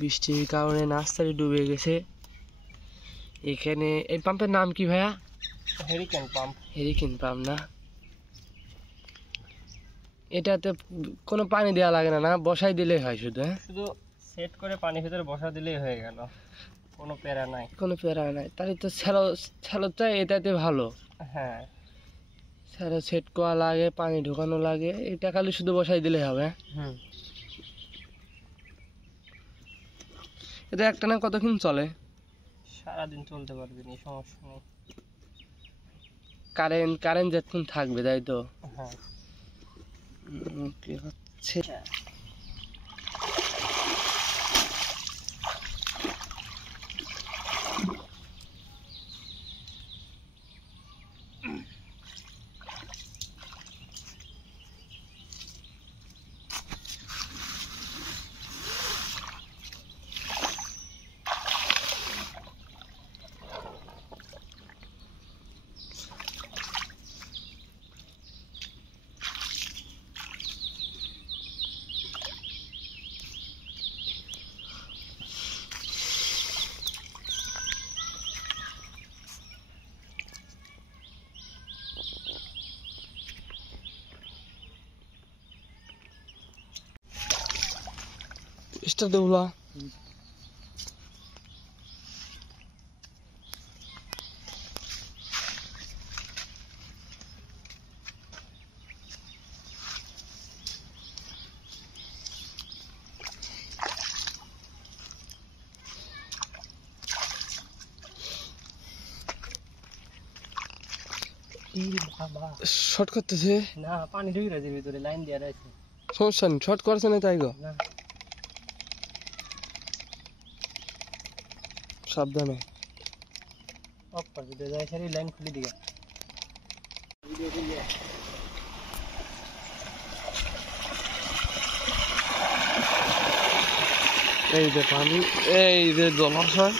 বৃষ্টির কারণে নার্সারি ডুবে গেছে। এখানে এই পাম্পের নাম কি ভাইয়া? Hurricane pump. হেরিকেন পাম্প না? এটাতে কোনো পানি দেওয়া লাগে না, না বসাই দিলেই হয় শুধু? হ্যাঁ, শুধু সেট করে পানির ভিতরে বসা দিলেই হয়ে গেল, কোনো প্যারা নাই। কোনো প্যারা নাই, তাহলে তো স্যালোটা এটাতে ভালো। হ্যাঁ, স্যালো সেট করা লাগে, পানি ঢোকানো লাগে, এটা খালি শুধু বসাই দিলেই হবে। হুম। এটা একটা না কতক্ষণ চলে? সারাদিন চলতে পারবি না, সমস্যা নেই। কারেন্ট যতক্ষণ থাকবে, তাই তো? হ্যাঁ। কি হচ্ছে? স্টার্ট দে বলা। শর্ট করতেছে না, পানি ঢুকে রয়েছে ভিতরে, লাইন দেওয়া রয়েছে। সমস্যা নেই, শর্ট করছে না তাই গো। না, সাবধানে অফ কর ভিতরে যায়, সারি লাইন খুলে দিগা। এই যে পানি, এই যে জলাশয়।